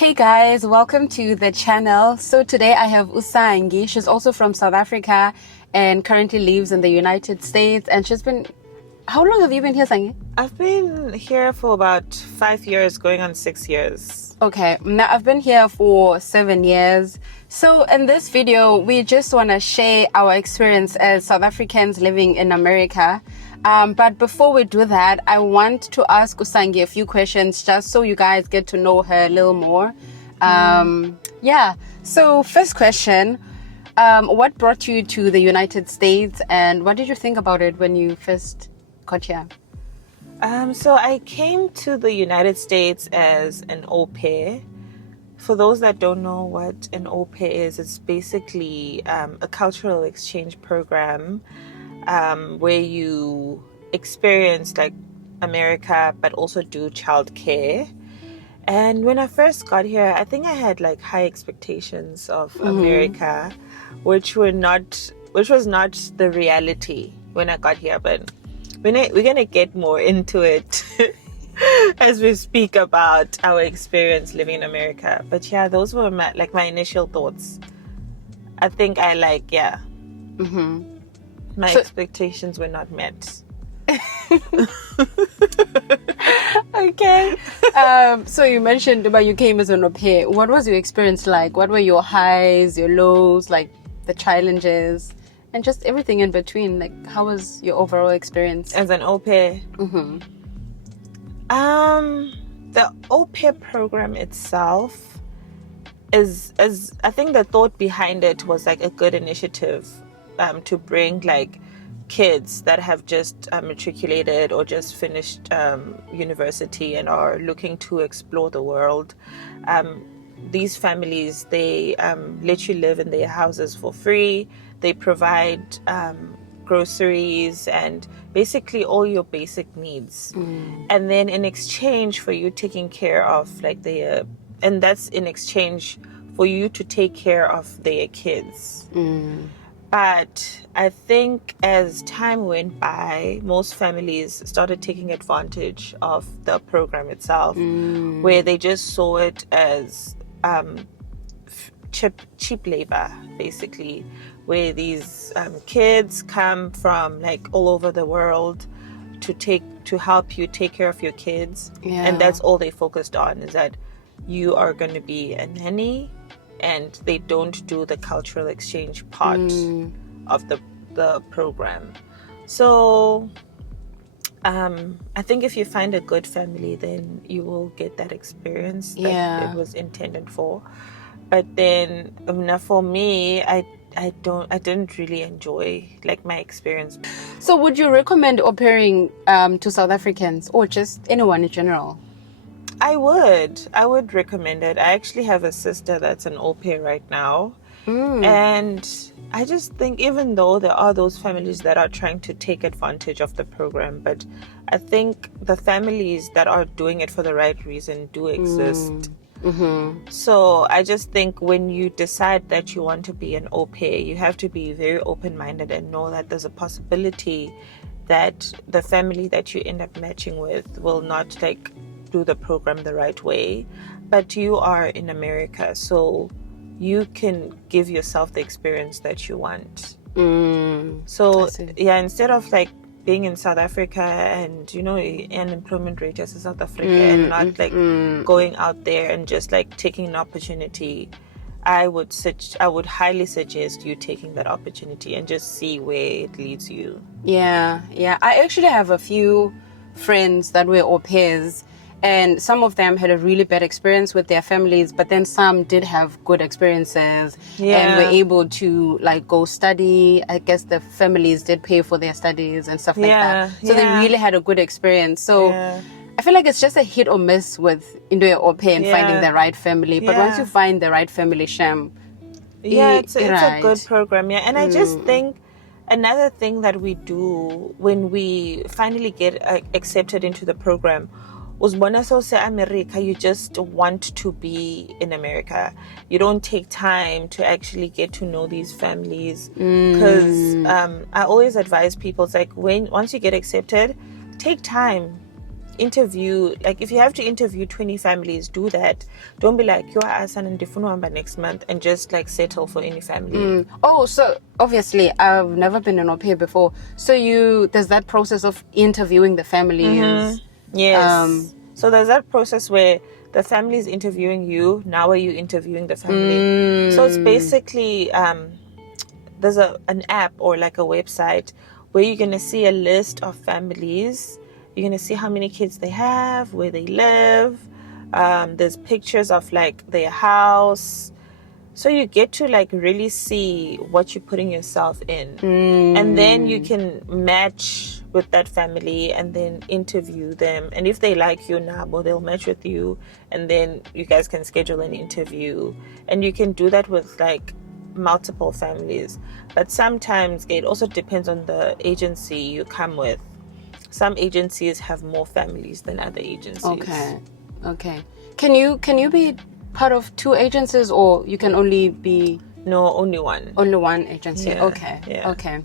Hey guys, welcome to the channel. So today I have Usangi. She's also from South Africa and currently lives in the United States. And how long have you been here, Sangi? I've been here for about 5 years, going on 6 years. Okay, now I've been here for 7 years. So in this video, we just want to share our experience as South Africans living in America. But before we do that, I want to ask Usangi a few questions just so you guys get to know her a little more. So first question, what brought you to the United States and what did you think about it when you first got here? So I came to the United States as an au pair. For those that don't know what an au pair is, it's basically a cultural exchange program where you experience like America but also do childcare. And when I first got here, I think I had like high expectations of America, which was not the reality when I got here. But we're gonna get more into it as we speak about our experience living in America. But yeah, those were my initial thoughts. I think my expectations were not met. Okay. So you mentioned about you came as an au pair. What was your experience like? What were your highs, your lows, like the challenges, and just everything in between? Like, how was your overall experience as an au pair? The au pair program itself is I think the thought behind it was like a good initiative to bring like kids that have just matriculated or just finished university and are looking to explore the world. These families, they let you live in their houses for free. They provide groceries and basically all your basic needs. And then in exchange for you taking care of like and that's in exchange for you to take care of their kids. But I think as time went by, most families started taking advantage of the program itself, where they just saw it as cheap labor, basically, where these kids come from like all over the world to help you take care of your kids. And that's all they focused on, is that you are going to be a nanny, and they don't do the cultural exchange part of the program. So I think if you find a good family, then you will get that experience that it was intended for. But then for me, I didn't really enjoy like my experience. So would you recommend au pairing to South Africans or just anyone in general? I would recommend it. I actually have a sister that's an au pair right now. And I just think, even though there are those families that are trying to take advantage of the program, but I think the families that are doing it for the right reason do exist. So I just think when you decide that you want to be an au pair, you have to be very open-minded and know that there's a possibility that the family that you end up matching with will not like do the program the right way. But you are in America, so you can give yourself the experience that you want. So instead of like being in South Africa and unemployment rate as a South Africa and not like going out there and just like taking an opportunity, I would highly suggest you taking that opportunity and just see where it leads you. I actually have a few friends that were au pairs, and some of them had a really bad experience with their families, but then some did have good experiences and were able to like go study. I guess the families did pay for their studies and stuff like that. So they really had a good experience. So I feel like it's just a hit or miss with doing au pair and finding the right family. But once you find the right family, it's a good program. And I just think another thing that we do when we finally get accepted into the program was America, you just want to be in America. You don't take time to actually get to know these families. Because I always advise people, it's like once you get accepted, take time. interview, like if you have to interview 20 families, do that. Don't be like, you are son and different next month and just like settle for any family. Oh, so obviously I've never been an au pair before. So there's that process of interviewing the families. Yes. So there's that process where the family is interviewing you. Now are you interviewing the family? So it's basically there's an app or like a website where you're going to see a list of families. You're going to see how many kids they have, where they live. There's pictures of like their house. So you get to like really see what you're putting yourself in. And then you can match with that family and then interview them. And if they like you now, well, they'll match with you. And then you guys can schedule an interview. And you can do that with like multiple families. But sometimes it also depends on the agency you come with. Some agencies have more families than other agencies. Okay. Can you be part of 2 agencies, or you can only be... No, only one. Only one agency. Yeah. Okay.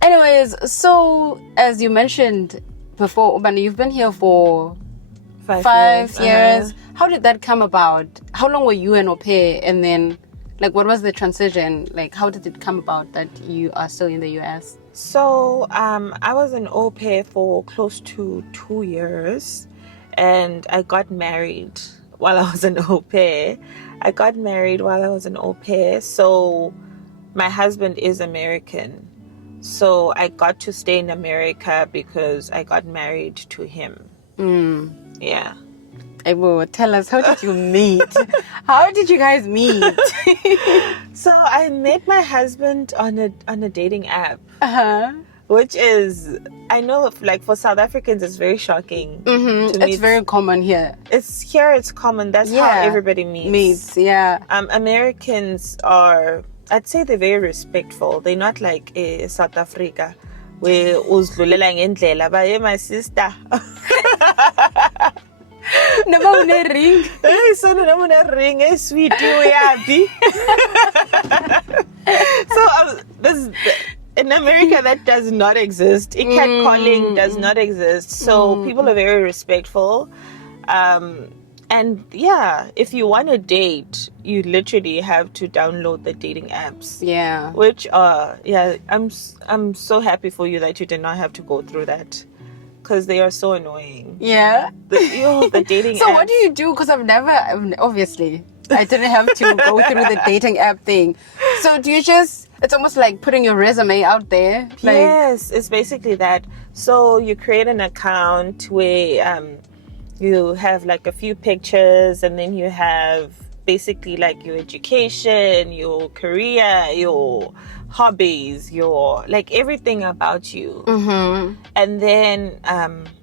Anyways, so as you mentioned before, Ubani, you've been here for 5 years. How did that come about? How long were you an au pair? And then, like, what was the transition? Like, how did it come about that you are still in the US? So, I was an au pair for close to 2 years, and I got married while I was an au pair. So my husband is American. So I got to stay in America because I got married to him. Yeah. Ebo, tell us, how did you meet? How did you guys meet? So I met my husband on a dating app. Which is, I know, like for South Africans, it's very shocking. It's very common here. It's common. That's how everybody meets. Americans are, I'd say they're very respectful. They're not like South Africa, where uzlulela ngendlela, but hey, my sister. Never won a ring. Hey, son, never won a ring. Hey, sweetie, we happy. So in America, that does not exist. Catcalling does not exist. So people are very respectful. And yeah, if you want to date, you literally have to download the dating apps. Yeah. Which I'm so happy for you that you did not have to go through that, because they are so annoying. Yeah. The dating apps. So what do you do? Because obviously, I didn't have to go through the dating app thing. So do you it's almost like putting your resume out there? Like... Yes, it's basically that. So you create an account where you have like a few pictures, and then you have basically like your education, your career, your hobbies, your like everything about you. And then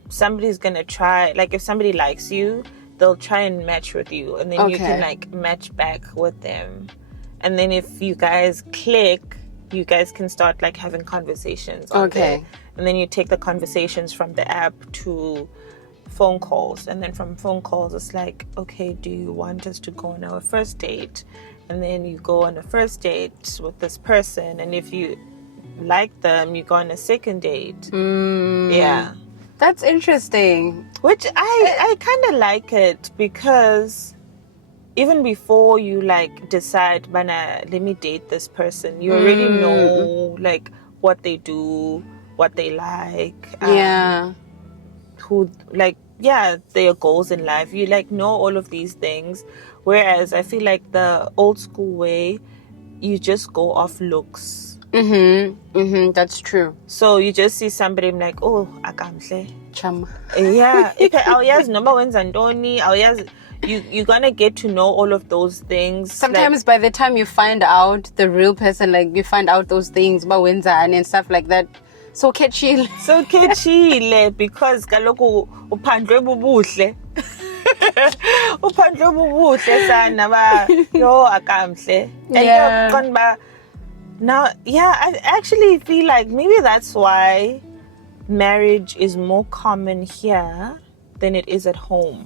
somebody's gonna try, like if somebody likes you, they'll try and match with you, and then you can like match back with them. And then if you guys click, you guys can start like having conversations on there. And then you take the conversations from the app to phone calls, and then from phone calls it's like, okay, do you want us to go on our first date? And then you go on a first date with this person, and if you like them, you go on a second date. Yeah, that's interesting. Which I kind of like it, because even before you like decide, Bana, let me date this person, you already know like what they do, what they like, who like their goals in life. You like know all of these things. Whereas I feel like the old school way, you just go off looks. That's true. So you just see somebody and like, oh, akamhle. Chama. Yeah. Awuyazi noma wenza ntoni, awuyazi. You're gonna get to know all of those things. Sometimes by the time you find out the real person, like you find out those things about wenzani and stuff like that, so catchy, because kaloku uphandlwe bubuhle. Uphandlwe bubuhle sana ba yo akamhle. And now, I actually feel like maybe that's why marriage is more common here than it is at home.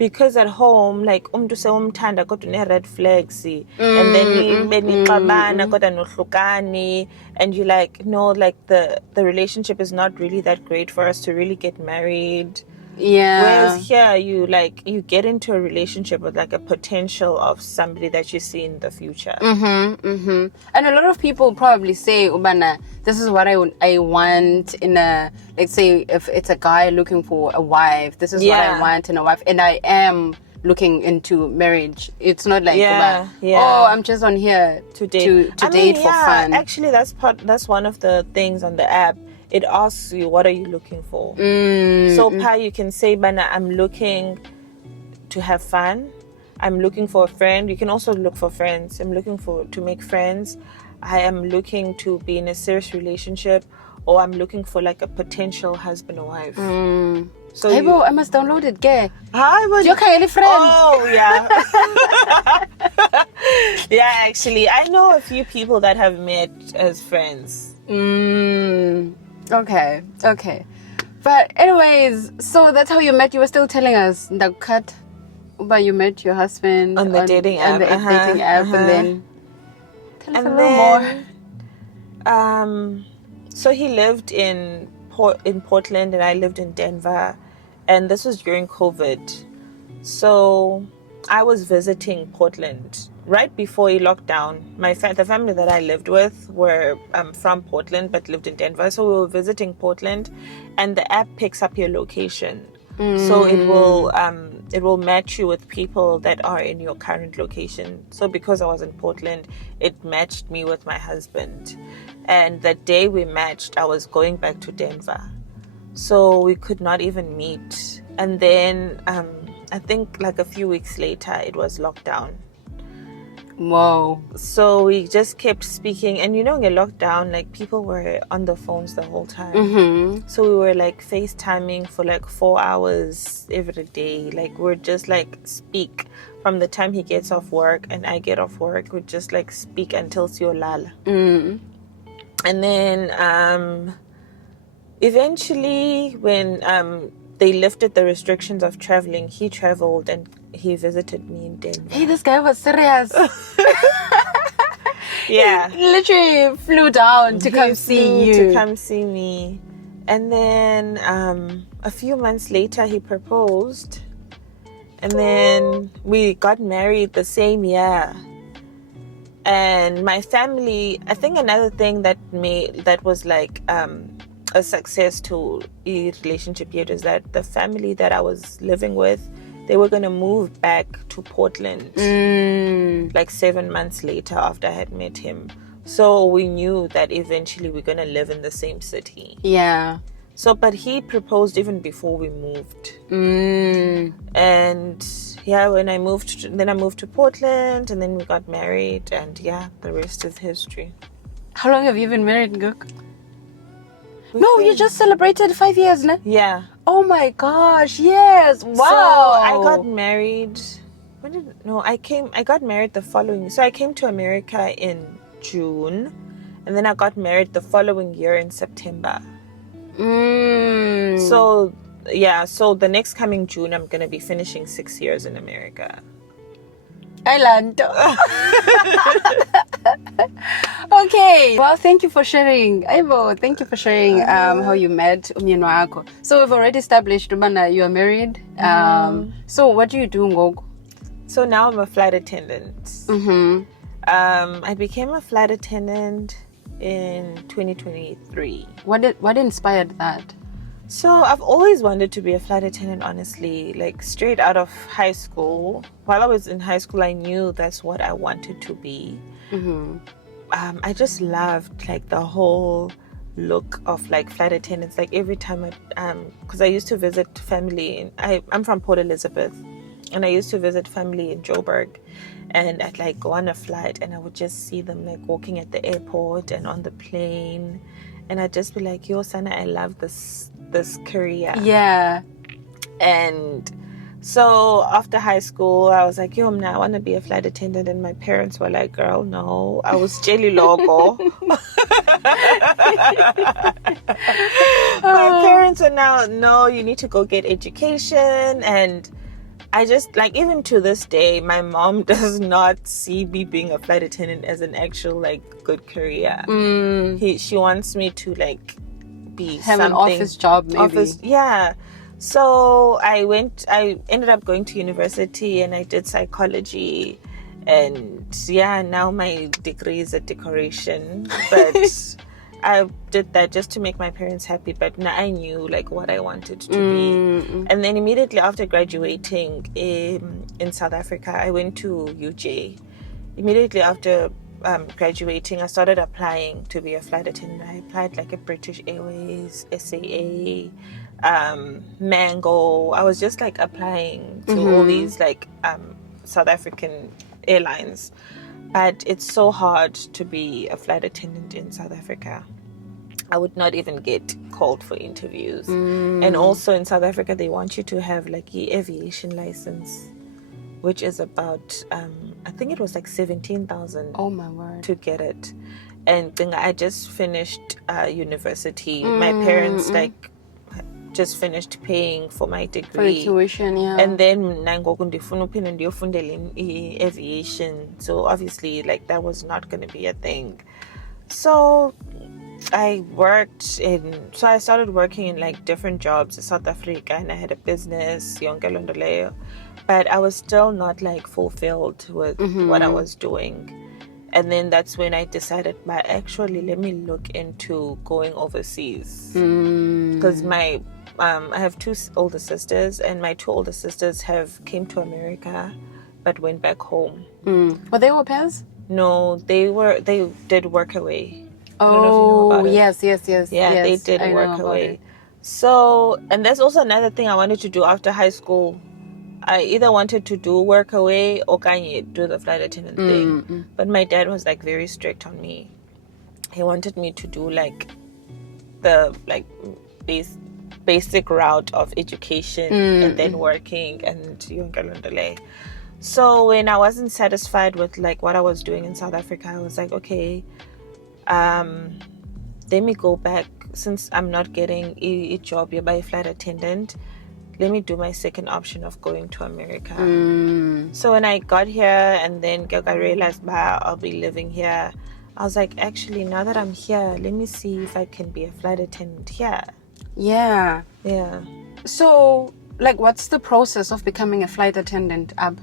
because at home, like umntu sewumthanda kodwa une red flags, and then benixabana kodwa nohlukani, and you like, no, like the relationship is not really that great for us to really get married. Yeah. Whereas here, you get into a relationship with like a potential of somebody that you see in the future. And a lot of people probably say, Ubana, this is what I want in a, let's say, if it's a guy looking for a wife, this is what I want in a wife, and I am looking into marriage. It's not like, oh, I'm just on here to date for fun. Actually, that's one of the things on the app. It asks you, what are you looking for? So, you can say, Bana, I'm looking to have fun. I'm looking for a friend. You can also look for friends. I'm looking to make friends. I am looking to be in a serious relationship, or I'm looking for like a potential husband or wife. So I must download it, gay. Hi, but you okay, friend? Oh, yeah. Yeah, actually, I know a few people that have met as friends. Okay. But anyways, so that's how you met. You were still telling us the cut, but you met your husband on the dating app. And then tell us a little more. So he lived in Portland, and I lived in Denver, and this was during COVID. So I was visiting Portland right before he locked down. The family that I lived with were from Portland but lived in Denver. So we were visiting Portland, and the app picks up your location. So it will match you with people that are in your current location. So because I was in Portland, it matched me with my husband. And the day we matched, I was going back to Denver. So we could not even meet. And then I think like a few weeks later, it was locked down. Whoa. So we just kept speaking, and in a lockdown, like people were on the phones the whole time. So we were like FaceTiming for like 4 hours every day. Like we're just like speak from the time he gets off work and I get off work. We just like speak until Siolala. And then eventually when they lifted the restrictions of traveling, he traveled and he visited me in Denver. Hey, this guy was serious. Yeah. He literally flew down to come see you. To come see me. And then a few months later, he proposed. And then we got married the same year. And my family, I think another thing that was like a success to a relationship yet is that the family that I was living with, they were going to move back to Portland like 7 months later after I had met him. So we knew that eventually we're going to live in the same city. Yeah. So, but he proposed even before we moved. And yeah, when I moved to Portland, and then we got married, and yeah, the rest is history. How long have you been married, Guk? You just celebrated 5 years, no? Yeah. Oh my gosh, yes. Wow. So I got married. I got married the following. So I came to America in June, and then I got married the following year in September. So the next coming June, I'm going to be finishing 6 years in America. Okay. Well, thank you for sharing. Ivo, thank you for sharing how you met umyeni wakho. So we've already established, Umana, you are married. So what do you do, Ngogo? So now I'm a flight attendant. I became a flight attendant in 2023. What inspired that? So I've always wanted to be a flight attendant, honestly, like straight out of high school. While I was in high school, I knew that's what I wanted to be. I just loved like the whole look of like flight attendants. Like every time because I used to visit family. I'm from Port Elizabeth, and I used to visit family in Joburg, and I'd like go on a flight, and I would just see them like walking at the airport and on the plane, and I'd just be like, yo, Sana, I love this career. Yeah. And so after high school, I was like, yo, I want to be a flight attendant. And my parents were like, girl, no. I was jelly logo. My parents are now, no, you need to go get education. And I just, like, even to this day, my mom does not see me being a flight attendant as an actual, like, good career. She wants me to, like, be Have something. an office job, maybe. Yeah. So I ended up going to university and I did psychology. And yeah, now my degree is a decoration. But I did that just to make my parents happy. But now I knew, like, what I wanted to be. And then immediately after graduating in South Africa, I went to UJ. Immediately after graduating, I started applying to be a flight attendant. I applied like at British Airways, SAA, Mango. I was just like applying to all these like South African airlines. But it's so hard to be a flight attendant in South Africa. I would not even get called for interviews. And also in South Africa, they want you to have like the aviation license, which is about, I think it was like 17,000. Oh my word. To get it. And then I just finished university. My parents like just finished paying for my degree. For the tuition, yeah. And then aviation. So obviously like that was not going to be a thing. So I started working in like different jobs in South Africa, and I had a business, but I was still not like fulfilled with what I was doing. And then that's when I decided, let me look into going overseas. Because I have two older sisters, and my two older sisters came to America, but went back home. Were they au pairs? No, they did work away. Oh, yes. Yeah, they did work away. So, and that's also another thing I wanted to do after high school. I either wanted to do work away or do the flight attendant thing. But my dad was like very strict on me. He wanted me to do like the basic route of education and then working and yonke. So when I wasn't satisfied with like what I was doing in South Africa, I was like, okay, let me go back. Since I'm not getting a job here by a flight attendant, let me do my second option of going to America. So when I got here and then I realized I'll be living here, I was like, actually, now that I'm here, let me see if I can be a flight attendant here. Yeah. Yeah. So, like, what's the process of becoming a flight attendant, Ab?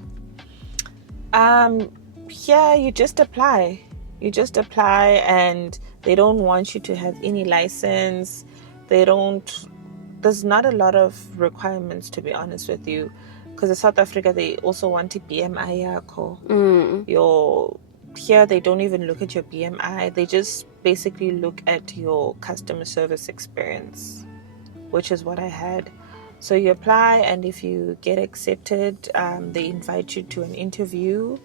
Here you just apply. And they don't want you to have any license. There's not a lot of requirements, to be honest with you, because in South Africa they also want a BMI yakho. Here they don't even look at your BMI. They just basically look at your customer service experience, which is what I had. So you apply, and if you get accepted, they invite you to an interview,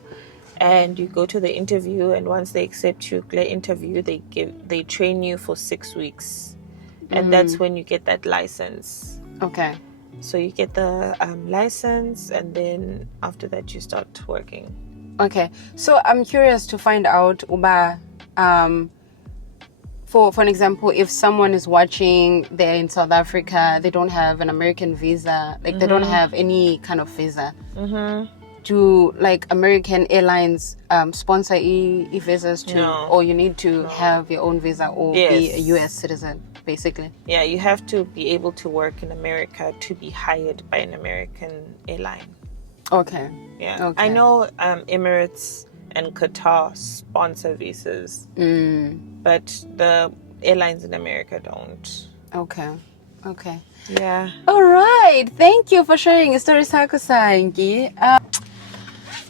and you go to the interview, and once they accept you, they train you for 6 weeks. And that's when you get that license. Okay. So you get the license, and then after that you start working. Okay. So I'm curious to find out, Uba, for an example, if someone is watching, they're in South Africa, they don't have an American visa, like they don't have any kind of visa. Do like American airlines sponsor e-visas too? No. Or you need to have your own visa or be a US citizen, basically? Yeah, you have to be able to work in America to be hired by an American airline. Okay. Yeah. Okay. I know Emirates and Qatar sponsor visas, but the airlines in America don't. Okay. Yeah. All right. Thank you for sharing your story, Sakusangi.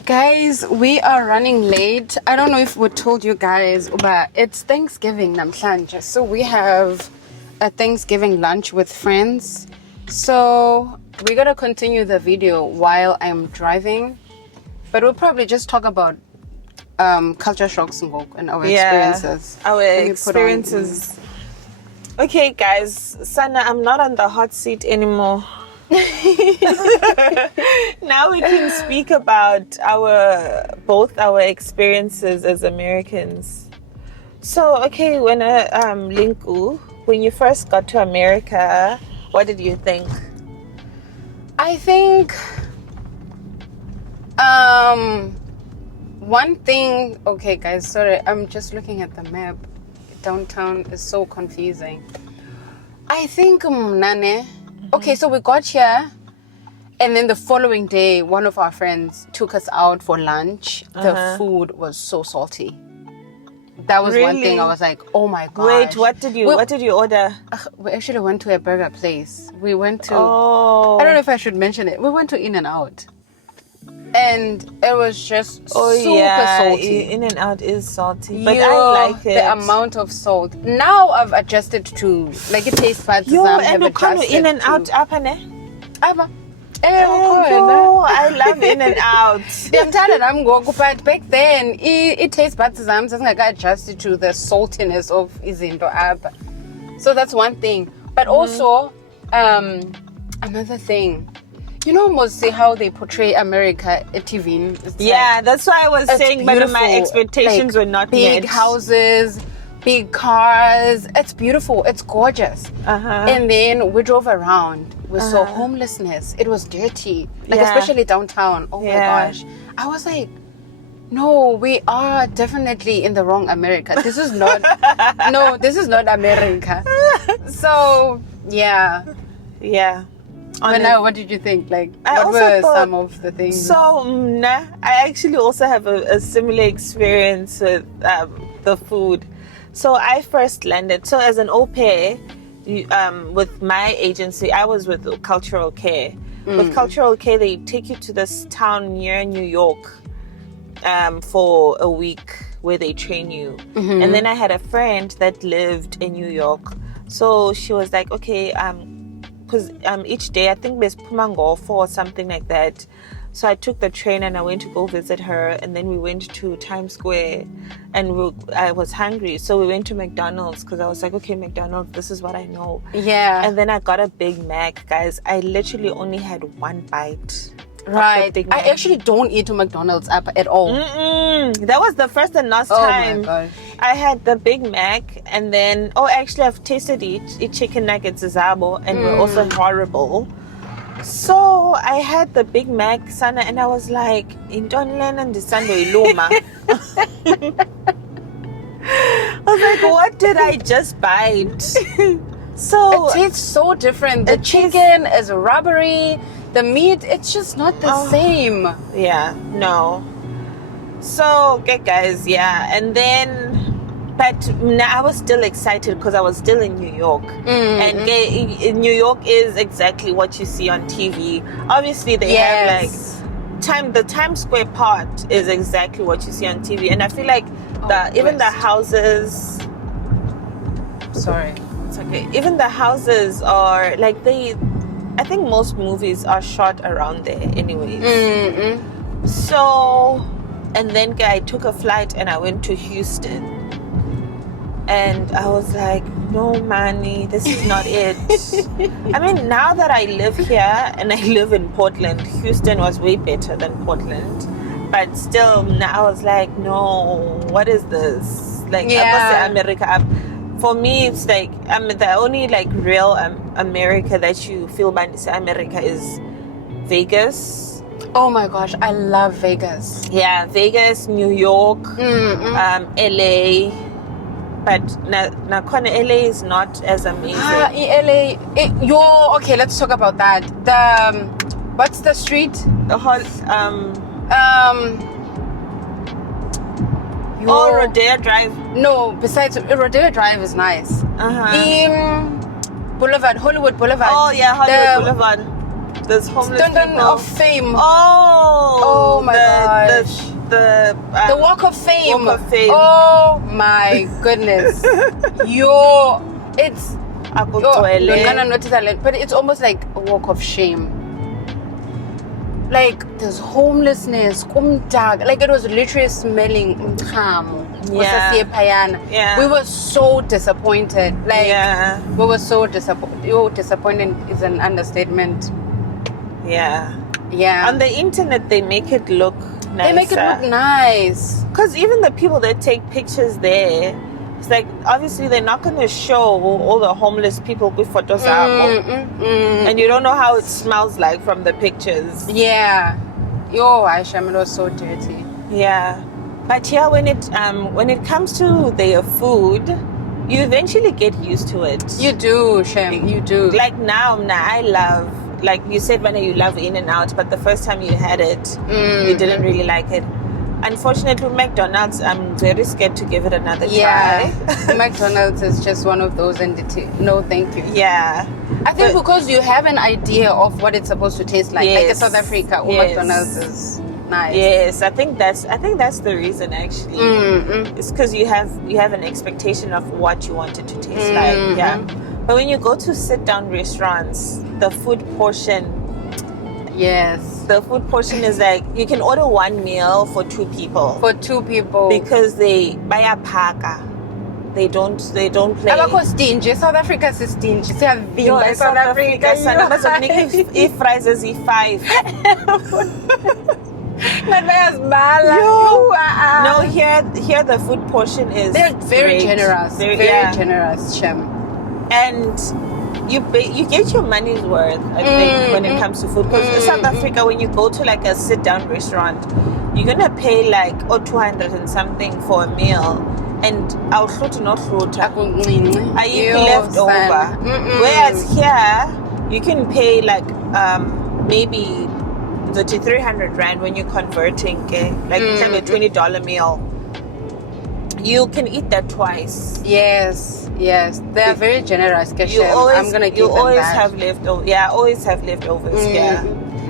Guys, we are running late. I don't know if we told you guys, but it's Thanksgiving namhlanje. So we have a Thanksgiving lunch with friends. So we're going to continue the video while I'm driving. But we'll probably just talk about culture shocks and our experiences. Our experiences. Okay, guys. Sana, I'm not on the hot seat anymore. Now we can speak about both our experiences as Americans. So, okay, when Linku, when you first got to America, what did you think? I think One thing. Okay, guys. Sorry, I'm just looking at the map. Downtown is so confusing. I think Nane. Okay, so we got here, and then the following day, one of our friends took us out for lunch. The food was so salty. That was one thing I was like, oh my gosh. Wait, what did you order? We actually went to a burger place. We went to, Oh. I don't know if I should mention it. We went to In-N-Out. And it was just super salty. In-N-Out is salty, but I like it. The amount of salt. Now I've adjusted to, like, it tastes bad. Yo, and In-N-Out apa ne? Aba. I love In-N-Out. But back then it tastes bad. I adjusted to the saltiness of izinto apha. So that's one thing. But also another thing, you know, mostly how they portray America at TV. Yeah, that's why I was saying, but my expectations were not big met. Houses, big cars. It's beautiful. It's gorgeous. And then we drove around. We saw homelessness. It was dirty, like especially downtown. Oh my gosh! I was like, no, we are definitely in the wrong America. This is not. No, this is not America. So yeah. But now, what did you think? Like, what were some of the things? So, I actually also have a similar experience with the food. So I first landed. So as an au pair. With my agency, I was with Cultural Care. With Cultural Care, they take you to this town near New York for a week where they train you. And then I had a friend that lived in New York. So she was like, okay, because each day, I think there's Pumango or something like that. So I took the train and I went to go visit her, and then we went to Times Square, and I was hungry, so we went to McDonald's because I was like, okay, McDonald's, this is what I know. Yeah. And then I got a Big Mac, guys. I literally only had one bite. Right. I actually don't eat to McDonald's at all. That was the first and last time. Oh my gosh. I had the Big Mac, and then actually I've tasted it chicken nuggets Zabo, and were also horrible. So I had the Big Mac, Sana, and I was like, in Donlan and the Sunday Luma. I was like, what did I just bite? So it tastes so different. The chicken is rubbery. The meat, it's just not the same. Yeah, no. So, okay, guys, and then. But I was still excited because I was still in New York. And New York is exactly what you see on TV. Obviously, they have the Times Square part is exactly what you see on TV. And I feel like even the houses... Sorry. It's okay. Even the houses are like I think most movies are shot around there anyways. So, and then I took a flight and I went to Houston. And I was like, no, Manny, this is not it. I mean, now that I live here and I live in Portland, Houston was way better than Portland. But still, now I was like, no, what is this? Like, America. For me, it's like, the only like real America that you feel by America is Vegas. Oh my gosh, I love Vegas. Yeah, Vegas, New York, LA. But Nakona LA is not as amazing. LA. Okay, let's talk about that. The what's the street? The whole Rodeo Drive. No, besides Rodeo Drive is nice. Boulevard, Hollywood Boulevard. Oh yeah, Hollywood Boulevard. There's homeless people. Of Fame. Oh my gosh. The Walk of Fame. Walk of Fame. Oh my goodness. It's but it's almost like a walk of shame. Like there's homelessness, like it was literally smelling. Yeah. We were so disappointed. We were so disappointed. Disappointed is an understatement. Yeah. Yeah. On the internet, they make it look nicer. They make it look nice. Because even the people that take pictures there, it's like, obviously, they're not going to show all the homeless people before and you don't know how it smells like from the pictures. Yeah. Yo, Aisha, it was so dirty. Yeah, but yeah, when it comes to their food, you eventually get used to it. You do, Shem. You do. Like now I love, like you said, when you love In-N-Out, but the first time you had it, you didn't really like it. Unfortunately, with McDonald's, I'm very scared to give it another try. McDonald's is just one of those no, thank you. Yeah. I think because you have an idea of what it's supposed to taste like. Yes, like in South Africa, or McDonald's is nice. Yes, I think that's the reason actually. It's because you have an expectation of what you want it to taste like. Yeah. But when you go to sit down restaurants, the food portion. Yes. The food portion is like you can order one meal for 2 people. For 2 people. Because they buy a paka. They don't play. Abakho stingy. South Africa is stingy. No, South Africa. If fries is 5. No, here the food portion is. They're very great. generous. Very generous, Shem. And you get your money's worth, I think, when it comes to food. Because in South Africa, when you go to like a sit-down restaurant, you're gonna pay like 200 and something for a meal, and I'll shoot no shoot. Are you left over? Whereas here, you can pay like maybe the 300 rand when you're converting, like a $20 meal. You can eat that twice. Yes, they are very generous. I'm gonna give them always that. have leftovers. Yeah, always have leftovers. Yeah.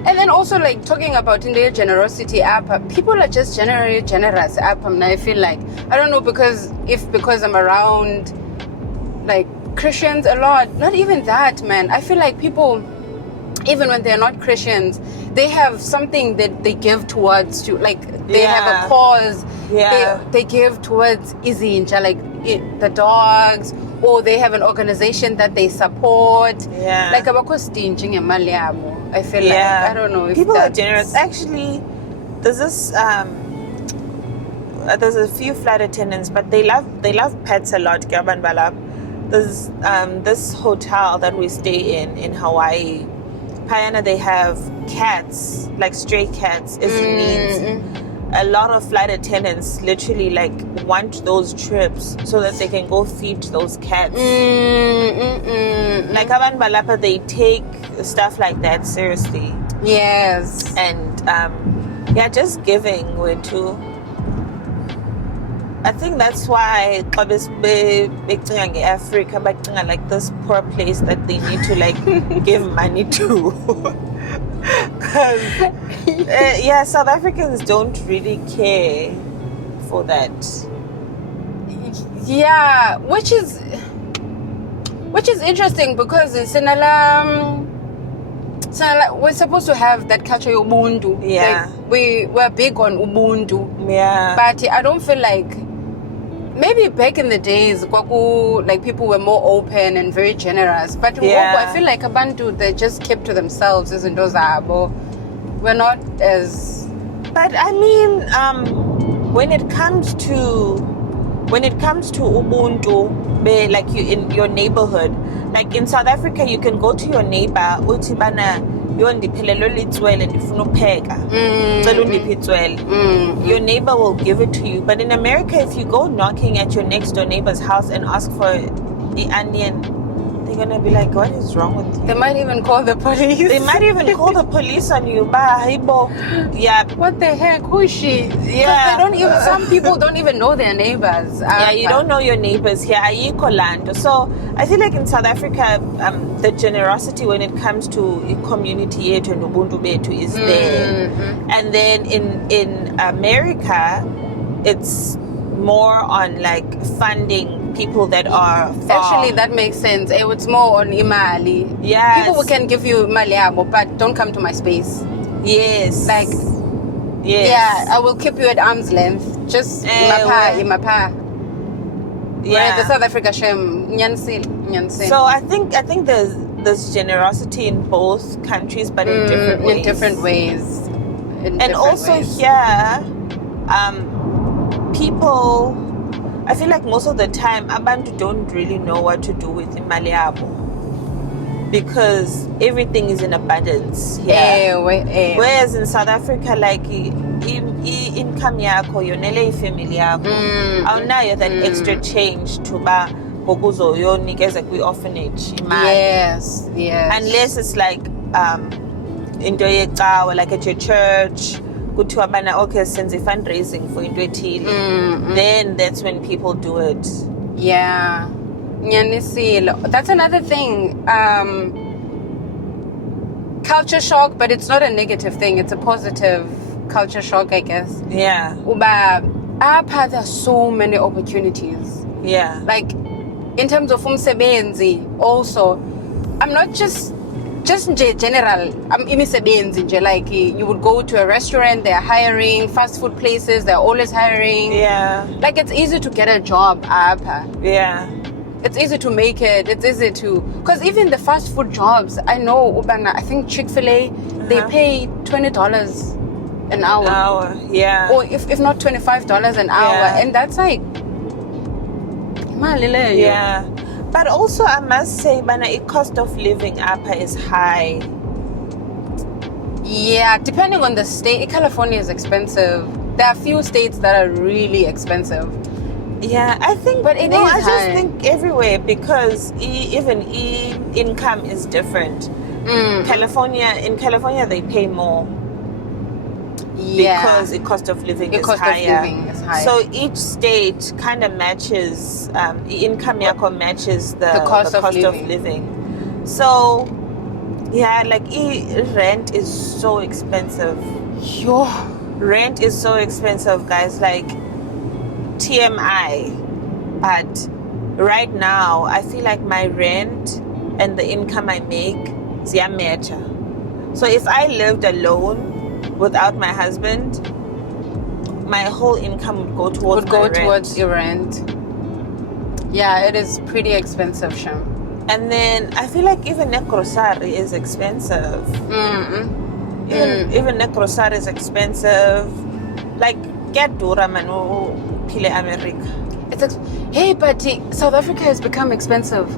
And then also like talking about in their generosity app, people are just generally generous app. And I feel like I don't know because I'm around like Christians a lot. Not even that, man. I feel like people, even when they're not Christians, they have something that they give towards to, like they have a cause. They give towards izinja, like the dogs, or they have an organization that they support. Like abakho stingy ngemali yabo. I feel like I don't know if people are generous. Actually, there's this there's a few flight attendants, but they love pets a lot. There's this hotel that we stay in Hawaii. Payana, they have cats, like stray cats, as needs. A lot of flight attendants literally like want those trips so that they can go feed those cats. Like Aban Balapa, they take stuff like that seriously. Yes. And just giving way too. I think that's why Africa, like this poor place that they need to like give money to. Because South Africans don't really care for that. Yeah, which is interesting because in Sinala, we're supposed to have that culture of Ubuntu. Yeah, like, we're big on Ubuntu. Yeah, but I don't feel like. Maybe back in the days, like people were more open and very generous. But I feel like Abantu, they just kept to themselves, isn't those abo? We're not as. But I mean, when it comes to Ubuntu, like you in your neighborhood, like in South Africa, you can go to your neighbor, utibana. Your neighbor will give it to you. But in America, if you go knocking at your next door neighbor's house and ask for the onion, they're gonna be like, what is wrong with you? They might even call the police. They might even call the police on you. Yeah. What the heck? Who is she? Yeah. Some people don't even know their neighbors. You don't know your neighbors here. So I feel like in South Africa, the generosity when it comes to community and Ubuntu betu is there. And then in America, it's more on like funding people that are far. Actually, that makes sense. It's more on imali. Yes. People can give you maliabo, but don't come to my space. Yes. Like, yeah, I will keep you at arm's length. Just imapa. Yeah. The South Africa shem nyansil. So I think there's generosity in both countries, but in different ways. And also here, people, I feel like most of the time Abantu don't really know what to do with imali yabo. because everything is in abundance here. Whereas in South Africa, like income yakho yonele ifamily yakho, awunayo that extra change to ba bokuzo yonikeza kwi-orphanage imali. Yes. Unless it's like into yecawa, like at your church, kuthiwa bana okay senze fundraising for into ethile, then that's when people do it. Yeah. That's another thing. Culture shock, but it's not a negative thing. It's a positive culture shock, I guess. Yeah. Uba apha there are so many opportunities. Yeah. Like in terms of umsebenzi, also, I'm not just general. I'm imisebenzi nje, like you would go to a restaurant, they're hiring, fast food places, they're always hiring. Yeah. Like it's easy to get a job apha. Yeah. It's easy to make it. It's easy to, because even the fast food jobs, I know, I think Chick-fil-A, they pay $20 an hour. Yeah. Or if not $25 an hour. Yeah. And that's like, yeah. But also I must say, bana, the cost of living up is high. Yeah, depending on the state. California is expensive. There are a few states that are really expensive. Yeah, I think, but I just think everywhere, because even income is different. In California they pay more. Yeah. Because the cost of living is higher. So each state kind of matches, income yako matches the cost of living. So, yeah, like rent is so expensive. Rent is so expensive, guys. Like, TMI, but right now I feel like my rent and the income I make ziyamecha. So if I lived alone without my husband, my whole income would go towards your rent. Yeah, it is pretty expensive, Sham. And then I feel like even the grocery is expensive. Even the grocery is expensive. Like, get dura manu. America. Hey, but South Africa has become expensive.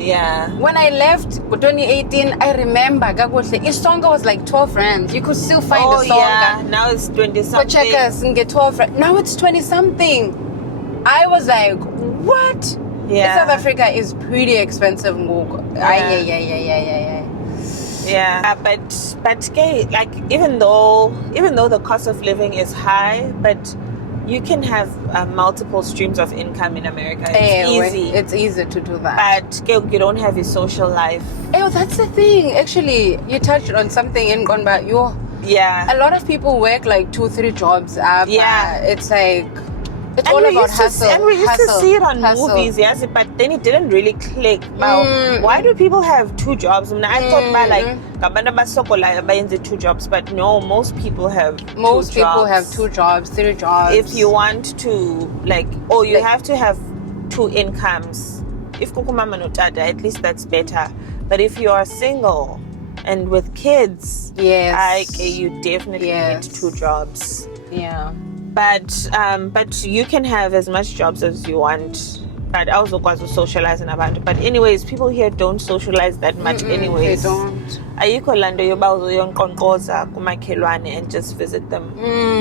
Yeah. When I left 2018, I remember Isonga was like 12 rands. You could still find a Songa. Yeah. Now it's 20 something. Checkers and get 12 rands. Now it's 20 something. I was like, what? Yeah. South Africa is pretty expensive. Yeah, but like even though the cost of living is high, but you can have multiple streams of income in America. It's easy. It's easy to do that. But you don't have a social life. That's the thing. Actually, you touched on something in Gonba. Yeah. A lot of people work like 2-3 jobs. Yeah. It's like, it's all about hustle. And we used to see it on movies, yes, but then it didn't really click. Why do people have 2 jobs? I thought like 2 jobs, but no, most people have 2 jobs, 3 jobs. If you want to, like, you have to have 2 incomes. If kukumama no tata, at least that's better. But if you are single and with kids, you definitely need 2 jobs. Yeah. But you can have as much jobs as you want. But I also got to socialize and about it. But anyways, people here don't socialize that much anyways. They don't. Ayikho lando yoba uyonkqonkqoza kumakhelwane and just visit them.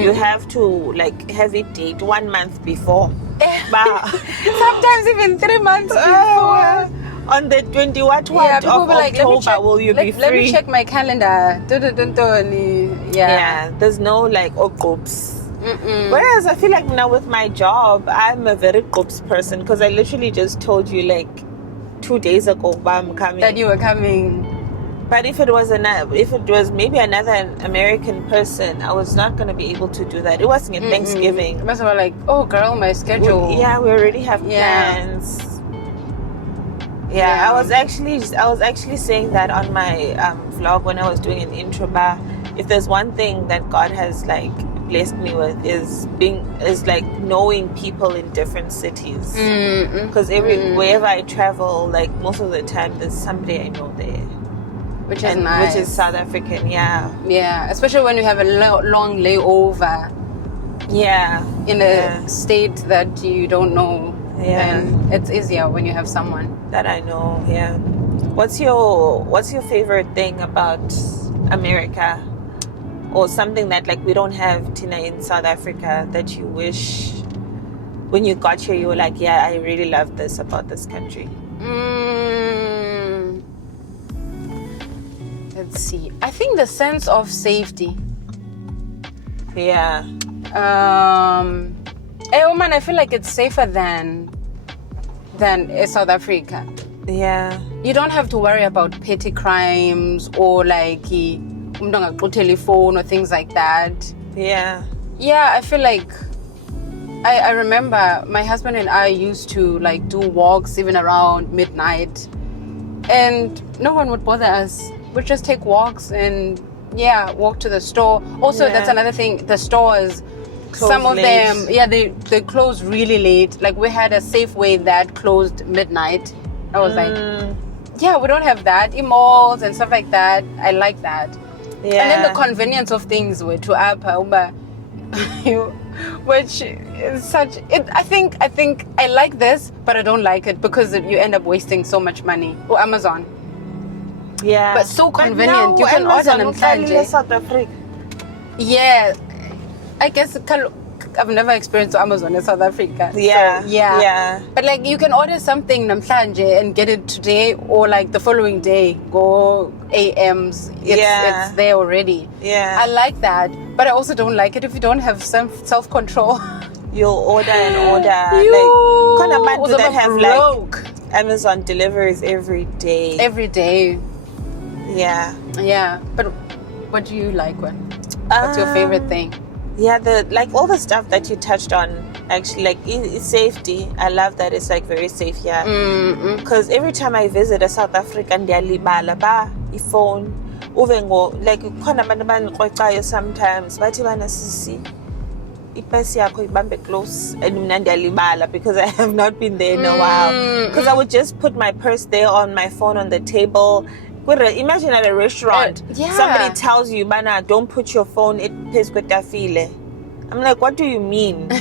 You have to like have a date 1 month before. Sometimes even 3 months before. On the 20 of October, will you be free? Let me check my calendar. Yeah, there's no like groups. Whereas I feel like now with my job, I'm a very groups person, because I literally just told you like 2 days ago I'm coming. That you were coming. But if it was maybe another American person, I was not going to be able to do that. It wasn't Thanksgiving. It was like, oh girl, my schedule. We already have plans. Yeah, I was actually saying that on my vlog when I was doing an intro bar. If there's one thing that God has like blessed me with is like knowing people in different cities. Because wherever I travel, like most of the time there's somebody I know there. Which is nice. Which is South African, yeah. Yeah, especially when you have a long layover. Yeah. In a state that you don't know. Yeah. And it's easier when you have someone that I know, yeah. What's your favorite thing about America, or something that like we don't have, Tina, in South Africa that you wish when you got here you were like, yeah, I really love this about this country? Let's see. I think the sense of safety. Yeah. I feel like it's safer than South Africa. Yeah. You don't have to worry about petty crimes or like telephone or things like that. Yeah. Yeah, I feel like I remember my husband and I used to like do walks even around midnight, and no one would bother us. We'd just take walks and walk to the store. Also, that's another thing. The stores, some of them, they close really late. Like we had a Safeway that closed midnight. I was like, we don't have that. Malls and stuff like that. I like that. Yeah. And then the convenience of things were to Apa, which is such. I think I like this, but I don't like it because you end up wasting so much money. Or Amazon. Yeah. But so convenient. You can order them South Africa. Yeah. I guess I've never experienced Amazon in South Africa. Yeah. So, yeah. But like you can order something namhlanje and get it today or like the following day. Go AMs. It's there already. Yeah. I like that. But I also don't like it if you don't have some self-control. You'll order and order. Like kind of man that have like Amazon deliveries every day. Every day. Yeah. Yeah. But what do you like? What's your favorite thing? Yeah, like all the stuff that you touched on, actually, like safety. I love that it's like very safe here. Because every time I visit a South African, they libala ba phone, like sometimes, but ipesi yakho ibambe close and mina ndiyalibala because I have not been there in a while. Because I would just put my purse there on my phone on the table. Imagine at a restaurant, somebody tells you, "Mana, don't put your phone. It pays kwetafile." I'm like, what do you mean?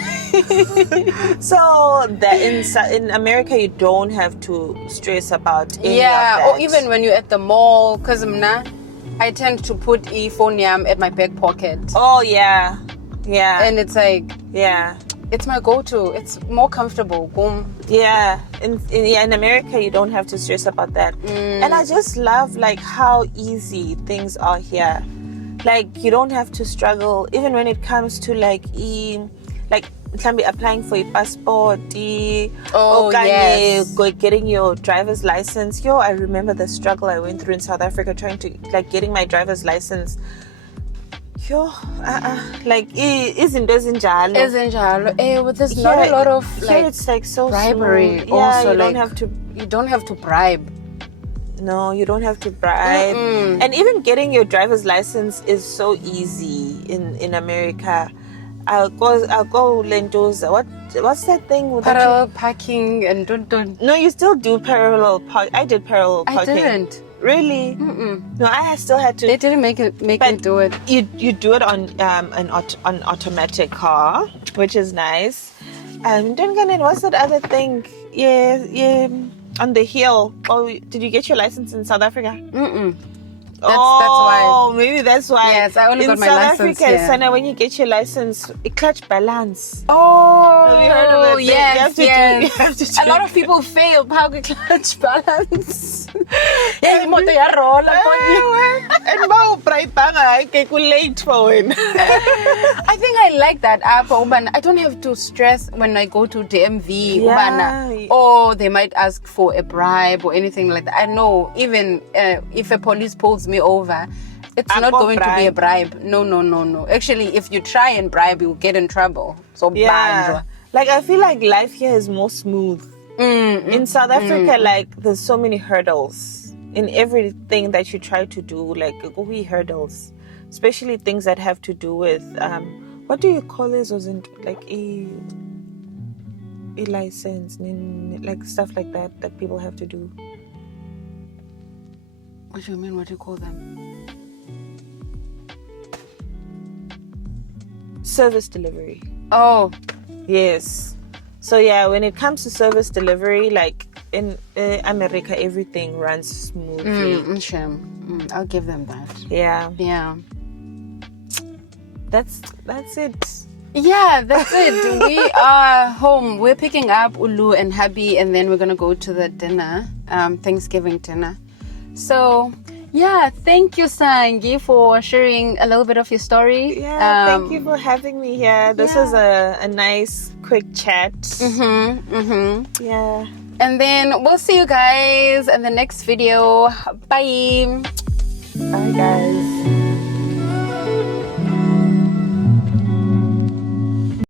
So in America, you don't have to stress about any of that. Or even when you're at the mall, because I tend to put phone at my back pocket. Oh yeah. And it's like it's my go-to. It's more comfortable. Boom. Yeah. In America, you don't have to stress about that. And I just love like how easy things are here. Like you don't have to struggle even when it comes to like applying for a passport, getting your driver's license. I remember the struggle I went through in South Africa trying to like getting my driver's license. Like isn't ezinjalo. But there's not a lot of like it's like so bribery. Small. Yeah, also, you don't have to bribe. No, you don't have to bribe. And even getting your driver's license is so easy in America. I'll go Lentosa. What's that thing with parallel parking and don't. No, you still do parallel park. I did parallel parking. I didn't. Really? No, I still had to. They didn't make me do it. You do it on an automatic car, which is nice. What's that other thing? Yeah. On the hill. Oh, did you get your license in South Africa? That's why. Oh, maybe that's why. Yes, I only got my license here. In South Africa, here. Sana, when you get your license, it clutch balance. Oh, have you heard of it? Yes, you have to do a lot of people fail how to clutch balance. Yeah, moto ya rola and mau praipanga ke ku late for it. I think I like that app, Ubana. I don't have to stress when I go to DMV, Ubana. Oh, they might ask for a bribe or anything like that. I know, even if a police pulls me over, it's not going to be a bribe. No. Actually, if you try and bribe, you'll get in trouble. So banjwa. Like I feel like life here is more smooth. In South Africa, like there's so many hurdles in everything that you try to do. Like hurdles, especially things that have to do with what do you call this? Wasn't like a license, like stuff like that people have to do. What do you mean? What do you call them? Service delivery. Oh, yes. So yeah, when it comes to service delivery, like in America everything runs smoothly. Sure. I'll give them that. Yeah. Yeah. That's it. Yeah, that's it. We are home. We're picking up Ulu and Habi, and then we're gonna go to the dinner, Thanksgiving dinner. So, yeah, thank you, Sangi, for sharing a little bit of your story. Yeah, thank you for having me here. This was a nice, quick chat. Yeah. And then we'll see you guys in the next video. Bye. Bye, guys.